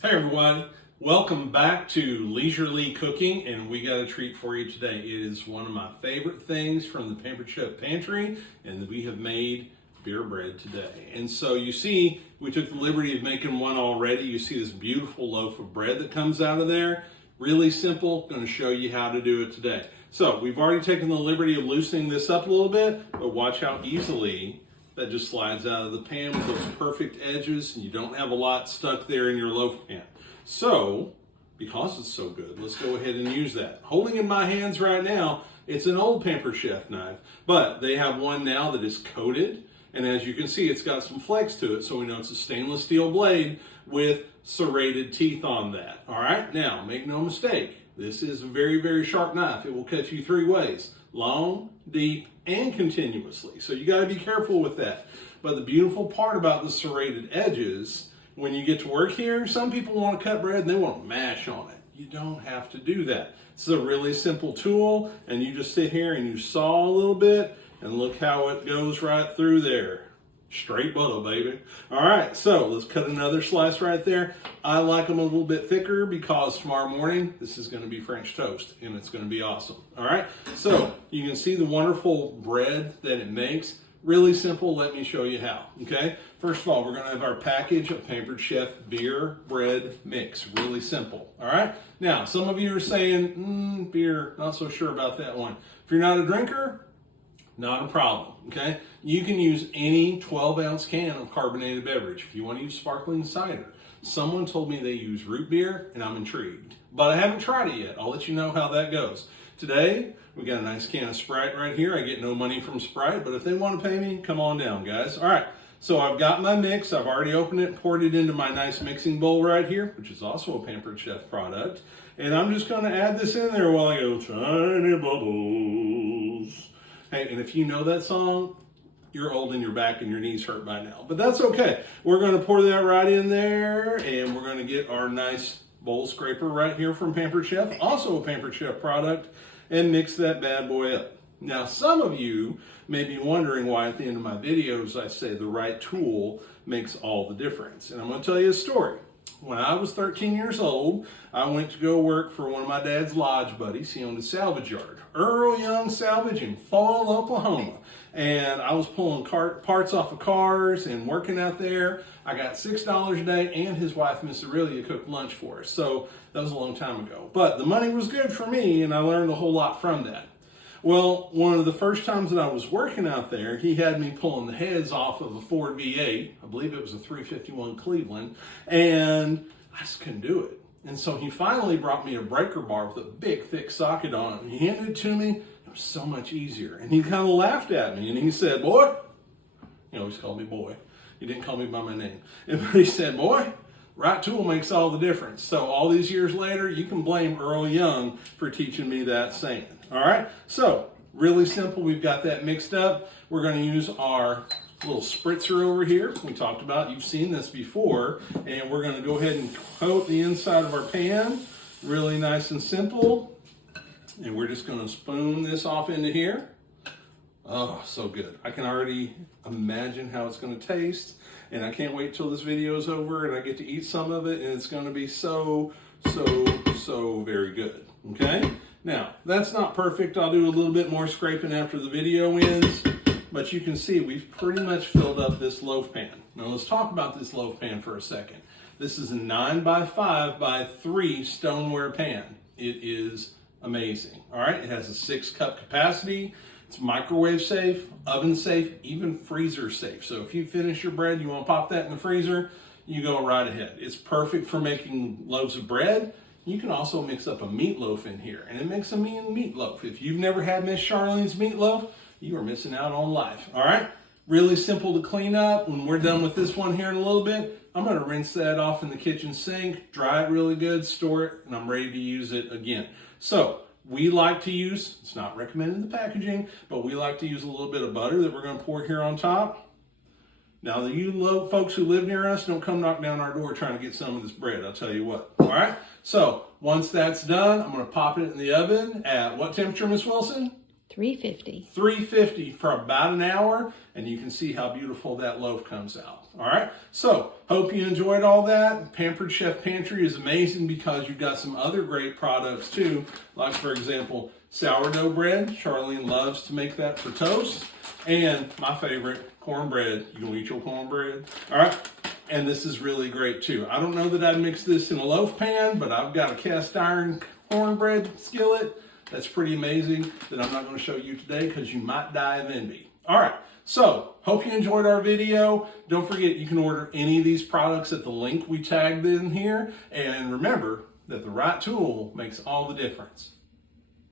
Hey everyone, welcome back to Leisurely Cooking, and we got a treat for you today. It is one of my favorite things from the Pampered Chef Pantry, and we have made beer bread today. And so you see, we took the liberty of making one already. You see this beautiful loaf of bread that comes out of there. Really simple, going to show you how to do it today. So we've already taken the liberty of loosening this up a little bit, but watch how easily that just slides out of the pan with those perfect edges, and you don't have a lot stuck there in your loaf pan. So, because it's so good, let's go ahead and use that. Holding in my hands right now, it's an old Pampered Chef knife, but they have one now that is coated, and as you can see, it's got some flex to it, so we know it's a stainless steel blade with serrated teeth on that. All right, now, make no mistake, this is a very, very sharp knife. It will cut you three ways: long, deep, and continuously. So you got to be careful with that. But the beautiful part about the serrated edges, when you get to work here, some people want to cut bread and they want to mash on it. You don't have to do that. This is a really simple tool, and you just sit here and you saw a little bit, and look how it goes right through there. Straight butter, baby. All right, so let's cut another slice right there. I like them a little bit thicker because tomorrow morning, this is going to be French toast, and it's going to be awesome. All right, so you can see the wonderful bread that it makes. Really simple. Let me show you how, okay? First of all, we're going to have our package of Pampered Chef beer bread mix. Really simple, all right? Now, some of you are saying, beer, not so sure about that one. If you're not a drinker, not a problem, okay? You can use any 12-ounce can of carbonated beverage. If you want to use sparkling cider. Someone told me they use root beer, and I'm intrigued. But I haven't tried it yet. I'll let you know how that goes. Today, we got a nice can of Sprite right here. I get no money from Sprite, but if they want to pay me, come on down, guys. All right, so I've got my mix. I've already opened it, poured it into my nice mixing bowl right here, which is also a Pampered Chef product. And I'm just going to add this in there while I go, tiny bubbles. Hey, and if you know that song, you're old and your back and your knees hurt by now. But that's okay. We're going to pour that right in there, and we're going to get our nice bowl scraper right here from Pampered Chef, also a Pampered Chef product, and mix that bad boy up. Now, some of you may be wondering why at the end of my videos I say the right tool makes all the difference. And I'm going to tell you a story. When I was 13 years old, I went to go work for one of my dad's lodge buddies. He owned a salvage yard, Earl Young Salvage in Fall, Oklahoma. And I was pulling parts off of cars and working out there. I got $6 a day, and his wife, Miss Aurelia, cooked lunch for us. So that was a long time ago. But the money was good for me, and I learned a whole lot from that. Well, one of the first times that I was working out there, he had me pulling the heads off of a Ford V8. I believe it was a 351 Cleveland, and I just couldn't do it. And so he finally brought me a breaker bar with a big, thick socket on it. And he handed it to me. It was so much easier. And he kind of laughed at me, and he said, "Boy," he always called me boy. He didn't call me by my name. But he said, "Boy, right tool makes all the difference." So all these years later, you can blame Earl Young for teaching me that saying. All right, so really simple. We've got that mixed up. We're going to use our little spritzer over here. We talked about, you've seen this before, and we're going to go ahead and coat the inside of our pan. Really nice and simple. And we're just going to spoon this off into here. Oh, so good. I can already imagine how it's going to taste, and I can't wait till this video is over and I get to eat some of it, and it's going to be so very good. Okay? Now, that's not perfect. I'll do a little bit more scraping after the video ends, but you can see we've pretty much filled up this loaf pan. Now, let's talk about this loaf pan for a second. This is a 9x5x3 stoneware pan. It is amazing. All right, it has a 6-cup capacity. It's microwave safe, oven safe, even freezer safe. So if you finish your bread, you want to pop that in the freezer, you go right ahead. It's perfect for making loaves of bread. You can also mix up a meatloaf in here, and it makes a mean meatloaf. If you've never had Miss Charlene's meatloaf, you are missing out on life. All right, really simple to clean up. When we're done with this one here in a little bit, I'm going to rinse that off in the kitchen sink, dry it really good, store it, and I'm ready to use it again. So we like to use, it's not recommended in the packaging, but we like to use a little bit of butter that we're going to pour here on top. Now, you folks who live near us, don't come knock down our door trying to get some of this bread, I'll tell you what. All right, so once that's done, I'm going to pop it in the oven at what temperature, Miss Wilson? 350. 350 for about an hour, and you can see how beautiful that loaf comes out. All right, so hope you enjoyed all that. Pampered Chef Pantry is amazing because you've got some other great products too, like for example, sourdough bread. Charlene loves to make that for toast. And my favorite, cornbread. You gonna eat your cornbread? All right, and this is really great too. I don't know that I'd mix this in a loaf pan, but I've got a cast iron cornbread skillet that's pretty amazing that I'm not gonna show you today because you might die of envy. All right. So, hope you enjoyed our video. Don't forget you can order any of these products at the link we tagged in here. And remember that the right tool makes all the difference.